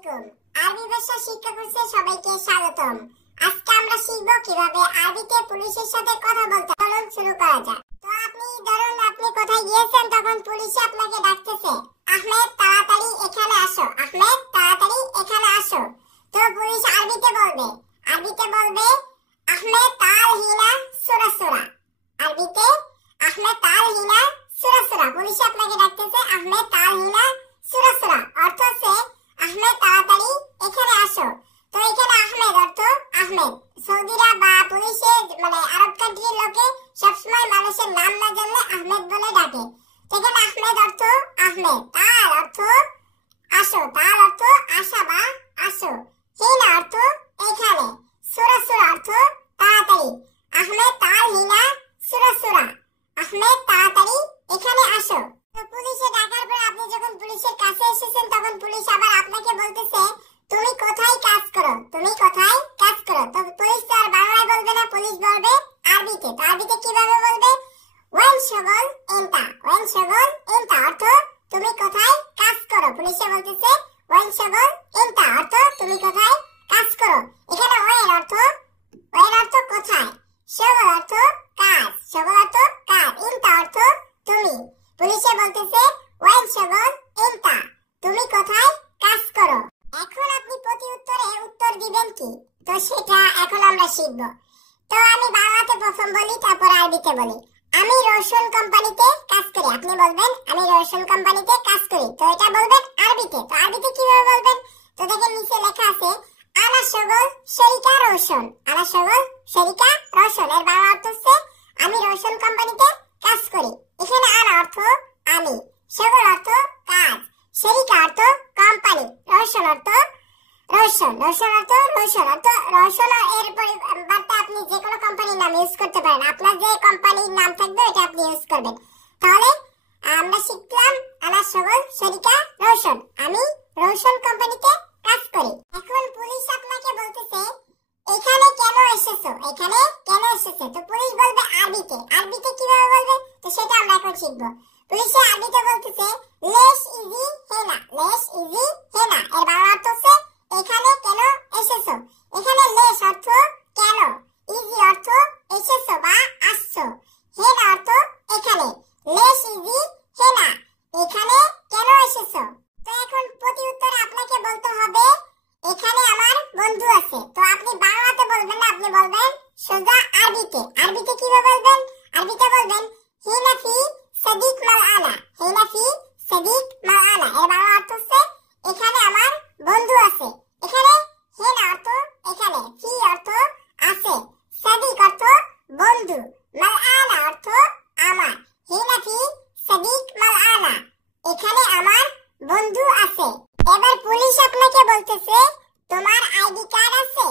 আলাইকুম। আরবি ভাষা শিক্ষা কোর্সে সবাইকে স্বাগতম। আজকে আমরা শিখব কিভাবে আরবিতে পুলিশের সাথে কথা বলতে। চলুন শুরু করা যাক। তো ধরুন আপনি কোথায় গিয়েছেন, তখন পুলিশে আপনাকে ডাকতেছে, আহমেদ তাড়াতাড়ি এখানে আসো, আহমেদ তাড়াতাড়ি এখানে আসো। তো পুলিশ আরবিতে বলবে আহমেদ তাল হিনা সুরা সুরা। আরবিতে আহমেদ তাল হিনা সুরা সুরা। পুলিশে আপনাকে ডাকতেছে আহমেদ তাল হিনা সুরা সুরা, অর্থ হচ্ছে আহমেদ তাড়াতাড়ি এখানে আসো। তো এখানে আহমেদ অর্থ আহমেদ। সৌদিরা বা পুলিশে আরব কান্ট্রির লোকে সবসময় মানুষের নাম না জানলে আহমেদ বলে ডাকে। তো এখানে আহমেদ অর্থ আহমেদ, তাল অর্থ আসো, তাল অর্থ আসা বা আসো, হিনা অর্থ এখানে, সুরা সুরা অর্থ তাড়াতাড়ি। আহমেদ তাল হিনা সুরা সুরা, আহমেদ তাড়াতাড়ি এখানে আসো। তো পুলিশে ডাকার পর আপনি যখন পুলিশের কাছে এসেছেন, তখন পুলিশ আবার আপনাকে বলতেছে তুমি কোথায় কাজ করো, তুমি কোথায় কাজ করো। তো পুলিশ তো আর বাংলায় বলবে না, পুলিশ বলবে আরবিতে। তো আরবিতে কিভাবে বলবে? ওয়েন শগল এন্টা, ওয়েন শগল এন্টা অর্থ তুমি কোথায় কাজ করো। পুলিশে বলতেছে ওয়েন শগল এন্টা অর্থ তুমি কোথায় কাজ করো। এখানে ওয়েন অর্থ কোথায়, শগল অর্থ কাজ, শগল অর্থ কাজ, এন্টা অর্থ তুমি। পুলিশে বলতেছে ওয়েন শগল এন্টা, তুমি কোথায় কাজ করো। এখন আপনি প্রতি উত্তরে উত্তর দিবেন কি, তো সেটা এখন আমরা শিখব। তো আমি বাংলাতে প্রথম বলি, তারপর আরবিতে বলি। আমি রোশন কোম্পানিতে কাজ করি। আপনি বলবেন আমি রোশন কোম্পানিতে কাজ করি, তো এটা বলবেন আরবিতে। তো আরবিতে কিভাবে বলবেন? তো দেখেন নিচে লেখা আছে আনা শগল শরিকা রোশন, আনা শগল শরিকা রোশন। এর বাংলা অর্থ হচ্ছে আমি রোশন কোম্পানিতে কাজ করি। এখানে আনা অর্থ আমি, শগল অর্থ কাজ, শরিকা অর্থ কোম্পানি, রোশন অর্থ রোশন, রোশন অর্থ রোশন অর্থ রোশন। এর পরিবর্তে আপনি যে কোনো কোম্পানির নাম ইউজ করতে পারেন। আপনার যে কোম্পানির নাম থাকবে এটা আপনি ইউজ করবেন। তাহলে আমরা শিখলাম আনা শগল শরিকা রোশন, আমি রোশন কোম্পানিতে কাজ করি। এখন পুলিশ আপনাকে বলতেছে এখানে কেন এসেছো, এখানে কেন এসেছো। তো পুলিশ বলবে আরবিতে। আরবিতে কিভাবে বলবে, তো সেটা আমরা এখন শিখবো। পুলিশে আরবিতে বলতেছে লেশ ইজি হেনা, লেশ ইজি হেনা। এর বাংলা অর্থ হচ্ছে এখানে কেন এসেছো। এখানে লেশ অর্থ কেন, ইজি অর্থ এসেছো বা আসছো, হেনা অর্থ এখানে, লেশ ইজি হেনা, এখানে কেন এসেছো। তো এখন প্রতি উত্তরে আপনাকে বলতে হবে এখানে আমার বন্ধু আছে। তো আপনি বাংলাতে বলবেন না, আপনি বলবেন সোজা আরবিতে। আরবিতে কিভাবে বলবেন? আরবিতে বলবেন হিনা ফি সাদিক মাল আনা, হিনা ফি সাদিক মাল আনা। এর বাংলা অর্থ হচ্ছে এখানে আমার বন্ধু আছে। এখানে হিনা অর্থ এখানে, ফি অর্থ আছে, সাদিক অর্থ বন্ধু, মাল আনা অর্থ আমার। হিনা ফি সাদিক মাল আনা, এখানে আমার বন্ধু আছে। এবার পুলিশ আপনাকে বলতেছে তোমার আইডি কার্ড আছে।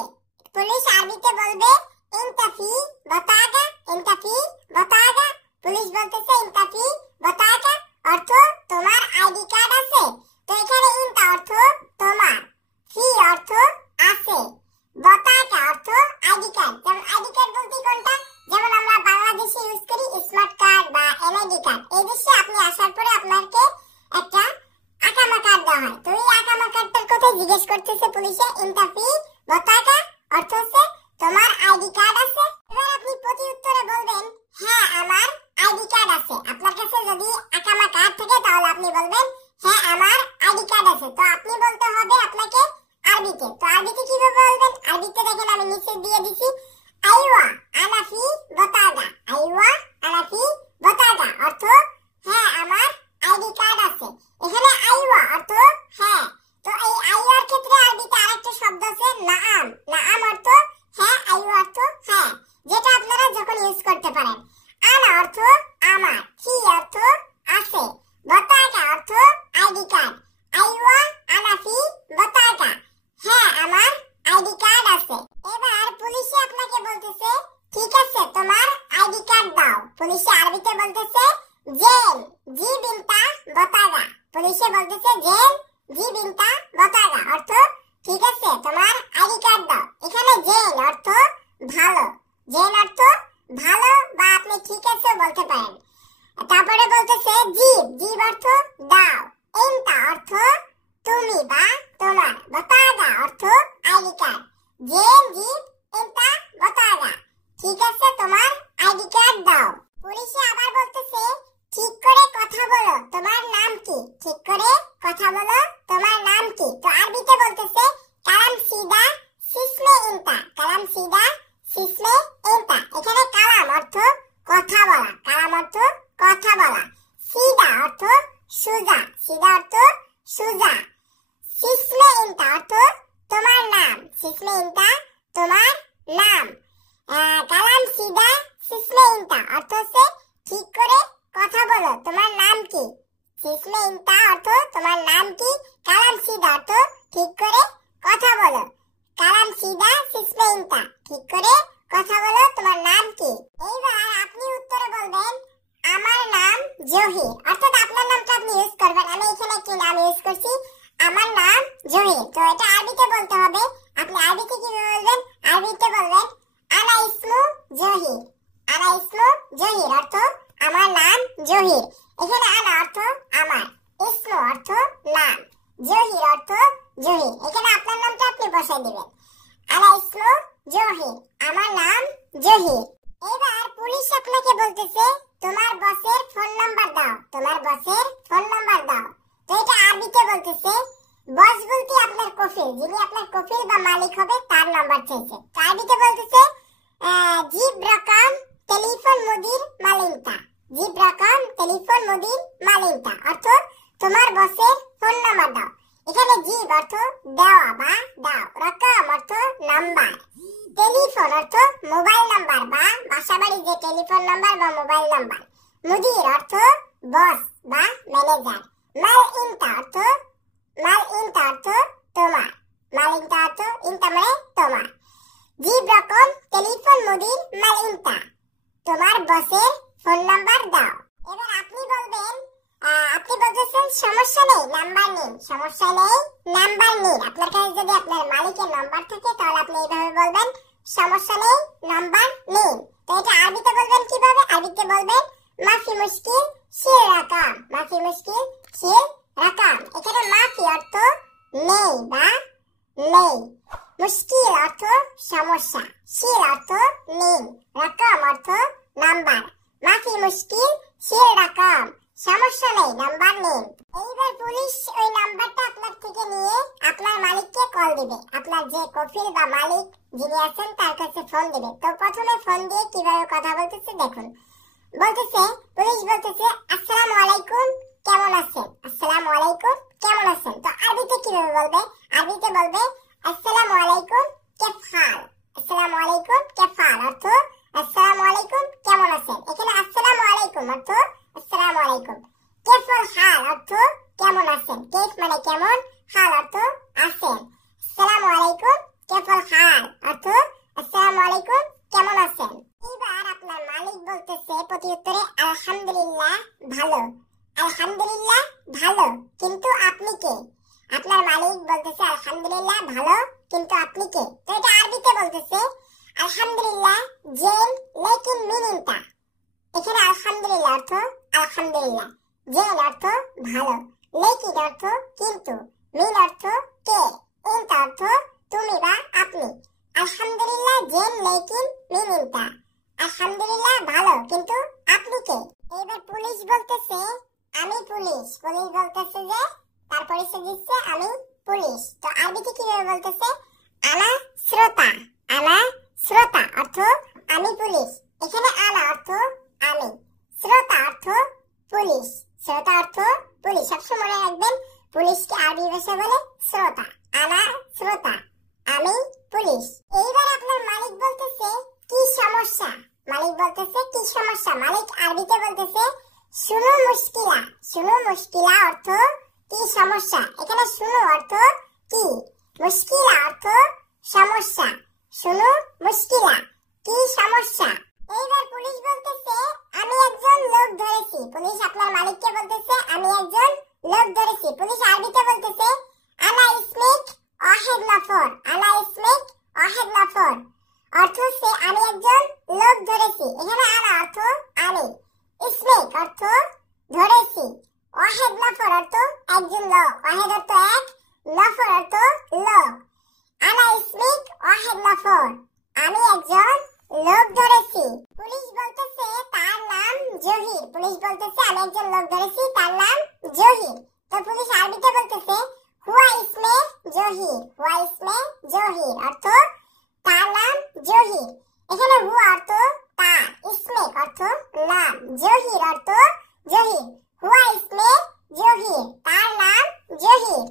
পুলিশ আরবিতে বলবে ইনতা ফি বাতাগা, ইনতা ফি বাতাগা। পুলিশ বলতেছে ইনতা ফি বাতাগা অর্থ তোমার আইডি কার্ড আছে। তো এখানে ইনতা অর্থ তোমার, ফি অর্থ আছে, বাতাগা অর্থ আইডি কার্ড। যেমন আইডি কার্ড বলতে কোনটা, যেমন আমরা বাংলাদেশে ইউজ করি স্মার্ট কার্ড বা এনআইডি কার্ড। এই দেশে আপনি আসার পরে আপনাকে একটা আকামা কার্ড দেওয়া হয়। তো এই আকামা কার্ডটার কথা জিজ্ঞেস করতেছে পুলিশে, ইনতা ফি বাতাগা অর্থ হচ্ছে তোমার আইডি কার্ড আছে। এবার আপনি প্রতি উত্তরে বলবেন হ্যাঁ আমার আইডি কার্ড আছে। আপনার কাছে যদি আকামা কার্ড থাকে তাহলে আপনি বলবেন হ্যাঁ আমার আইডি কার্ড আছে। তো আপনি বলতে হবে আপনাকে আরবিতে। তো আরবিতে কিভাবে বলবেন? আরবিতে দেখেন আমি নিচে দিয়ে দিছি আইওয়া আনা ফি বাতাগা, আইওয়া আনা ফি বাতাগা অর্থ হ্যাঁ আমার আইডি কার্ড আছে। এখানে আইওয়া অর্থ হ্যাঁ। তো এই আইওয়ার ক্ষেত্রে আরবিতে আরেকটা শব্দ আছে নাআম, নাআম অর্থ হ্যাঁ, আইওয়া অর্থ হ্যাঁ, যেটা আপনারা যখন ইউজ করতে পারেন। আনা অর্থ আমার, ফি অর্থ আছে, বাতাগা অর্থ আইডি কার্ড। আইওয়া আনা ফি বাতাগা, হ্যাঁ আমার আইডি কার্ড আছে। এবার পুলিশে আপনাকে বলতেছে ঠিক আছে তোমার আইডি কার্ড দাও। পুলিশে আরবিতে বলতেছে জেন জি বিনতা বাতাগা। পুলিশে বলতেছে সোজা। সিসমে ইনতা অর্থ তোমার নাম, সিসমে ইনতা তোমার নাম। কালাম সিদা সিসমে ইনতা অর্থ হচ্ছে ঠিক করে কথা বলো, তোমার নাম কি? সিসমে ইনতা অর্থ তোমার নাম কি? কালাম সিদা অর্থ ঠিক করে কথা বলো। কালাম সিদা সিসমে ইনতা ঠিক করে কথা বলো, তোমার নাম কি? এইবার আপনি উত্তরে বলবেন আমার নাম জহির, অর্থাৎ আপনার নামটা আপনি ইউজ করবেন। আমি এখানে কি নাম ইউজ করছি? আমার নাম জহির। তো এটা আরবিতে বলতে হবে। আপনি আরবিতে কিভাবে বলবেন? আরবিতে বলবেন আনা ইসমু জহির। আনা ইসমু জহির অর্থ আমার নাম জহির। এখানে আনা অর্থ আমার, ইসমু অর্থ নাম, জহির অর্থ জহির। এখানে আপনার নামটা আপনি বসাই দিবেন। আনা ইসমু জহির, আমার নাম জহির। এবার পুলিশ আপনাকে বলতেছে তোমার বসের ফোন নাম্বার দাও, তোমার বসের ফোন নাম্বার দাও। তো এটা আরবিতে বলতেছে বস বলতে আপনার কফিল, যিনি আপনার কফিল বা মালিক হবে তার নাম্বার চাইছে। তো আরবিতে বলতেছে জিব রকম টেলিফোন মুদির মালিনতা, জিব রকম টেলিফোন মুদির মালিনতা অর্থ তোমার বসের ফোন নাম্বার দাও। এখানে জিব অর্থ দেওয়া বা দাও, রকম অর্থ নাম্বার, টেলিফোন অর্থ মোবাইল নাম্বার বা বাসাবাড়ি যে টেলিফোন নাম্বার বা মোবাইল নাম্বার, মুদির অর্থ বস বা ম্যানেজার, মাল ইনতা অর্থ তোমার, মাল ইনতা অর্থ ইনতা মানে তোমার। জিব রকম টেলিফোন মুদির মাল ইনতা, তোমার বসের ফোন নাম্বার দাও। এবার আপনি বলবেন আপনি বলতেছেন সমস্যা নেই নাম্বার নিন, সমস্যা নেই নাম্বার নিন। আপনার কাছে যদি আপনার মালিকের নাম্বার থাকে তাহলে আপনি এইভাবে বলবেন সমস্যা নেই নাম্বার নিন। তো এটা আরবিতে বলবেন কিভাবে? আরবিতে বলবেন মাফি মুশকিল শির রাকাম, মাফি মুশকিল শির রাকাম। এখানে মাফি অর্থ নেই বা নেই, মুশকিল অর্থ সমস্যা, শির অর্থ নিন, রাকাম অর্থ নাম্বার। মাফি মুশকিল শির রাকাম, সমস্যা নেই নাম্বার নিন। এইবার পুলিশ ওই নাম্বারটা আপনার থেকে নিয়ে আপনার মালিককে কল দিবে, আপনার যে কফিল বা মালিক যিনি আছেন তার কাছে ফোন দিবে। তো প্রথমে ফোন দিয়ে কিভাবে কথা বলতেছে দেখুন। বলতেছে পুলিশ বলতেছে আসসালামু আলাইকুম কেমন আছেন, আসসালামু আলাইকুম কেমন আছেন। তো আরবিতে কিভাবে বলবে? আরবিতে বলবে আসসালামু আলাইকুম কেফাল, আসসালামু আলাইকুম কেফাল অর্থ আসসালামু আলাইকুম কেমন আছেন। এখানে আসসালামু আলাইকুম অর্থ আসসালামু আলাইকুম, কেফল হাল অর্থ কেমন আছেন, কেফ মানে কেমন, হাল অর্থ আছেন। আসসালামু আলাইকুম কেফল হাল অর্থ আসসালামু আলাইকুম কেমন আছেন। এবার আপনার মালিক বলতেছে প্রতি উত্তরে আলহামদুলিল্লাহ ভালো, আলহামদুলিল্লাহ ভালো কিন্তু আপনি কে? আপনার মালিক বলতেছে আলহামদুলিল্লাহ ভালো কিন্তু আপনি কে? তো এটা আরবিতে বলতেছে আলহামদুলিল্লাহ জেন লেকিন মিনিনতা। এখানে আলহামদুলিল্লাহ অর্থ আলহামদুলিল্লাহ, জেন অর্থ ভালো, লেকিন অর্থ কিন্তু, মিন অর্থ কে, ইনতা অর্থ তুমি বা আপনি। আলহামদুলিল্লাহ জেন লেকিন মিনিনতা, আলহামদুলিল্লাহ ভালো কিন্তু আপনি কে? এবার পুলিশ বলতেছে আমি পুলিশ, পুলিশ বলতেছে যে তার পরিচয় দিচ্ছে আমি পুলিশ। তো আরবিতে কিভাবে বলতেছে আনা শ্রোতা, আনা শ্রোতা অর্থ আমি পুলিশ। এখানে আনা অর্থ আমি, শ্রোতা অর্থ পুলিশ, শ্রোতা অর্থ পুলিশ। সবসময় মনে রাখবেন পুলিশকে আরবি ভাষায় বলে শ্রোতা, আনা শ্রোতা, আমি পুলিশ। এইবার আপনার মালিক বলতেছে কি সমস্যা, মালিক বলতেছে কি সমস্যা। মালিক আরবিতে বলতেছে শুনো মুশকিলা, শুনো মুশকিলা অর্থ কি সমস্যা। এখানে শুনো অর্থ কি, মুশকিলা অর্থ সমস্যা, শুনো মুশকিলা কি সমস্যা। এইবার পুলিশ বলতেছে আমি একজন লোক ধরেছি, পুলিশ আপনার মালিককে বলতেছে আমি একজন লোক ধরেছি। পুলিশ আরবিতে বলতেছে আনা ইসমিক ওয়াহিদ নফর, আনা ইসমিক ওয়াহিদ নফর অর্থ হচ্ছে আমি একজন লোক ধরেছি। এখানে আনা অর্থ আমি, ইসমিক অর্থ ধরেছি, ওয়াহিদ নফর অর্থ একজন লোক, ওয়াহিদ অর্থ এক, নফর অর্থ লোক। আনা ইসমিক ওয়াহিদ নফর, আমি একজন লোক ধরেছি। পুলিশ বলতেছে তার নাম জহির, পুলিশ বলতেছে আমি একজন লোক ধরেছি তার নাম জহির। তো পুলিশ আরবিতে বলতেছে হুয়া ইসমে জহির, হুয়া ইসমে জহির অর্থ তার নাম জহির। এখানে হুয়া অর্থ তার, ইসমিক অর্থ নাম, জহির অর্থ জহির, হুয়া ইসমে জহির তার নাম জহির।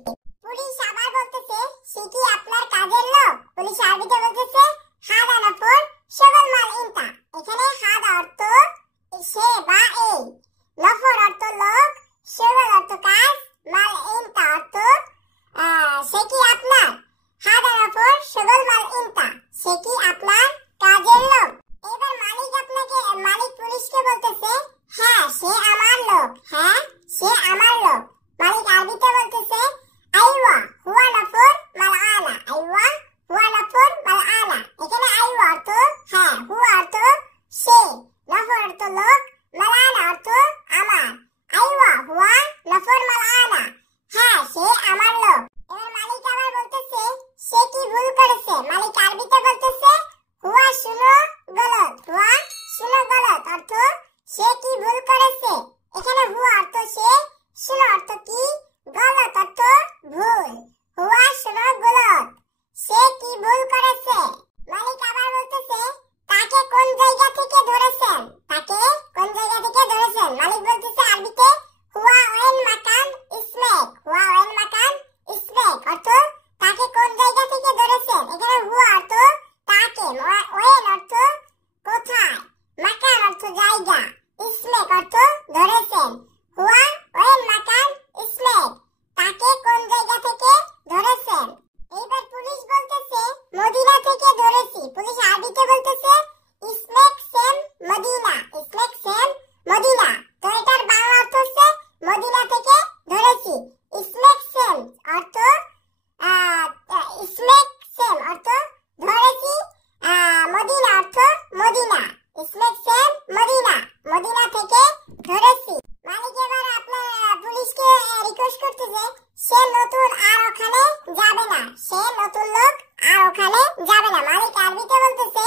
নতুন আর ওখানে যাবে না, সে নতুন লোক আর ওখানে যাবে না। মালিক আরবিতে বলতেছে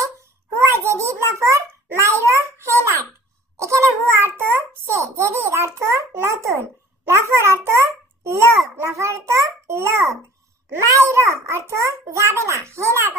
হুয়া জেদিদ নফর মাইরো হেলাক। এখানে হুয়া অর্থ সে, জেদিদ অর্থ নতুন, নফর অর্থ লোক, নফর অর্থ লোক, মাইরো অর্থ যাবে না, হেলাক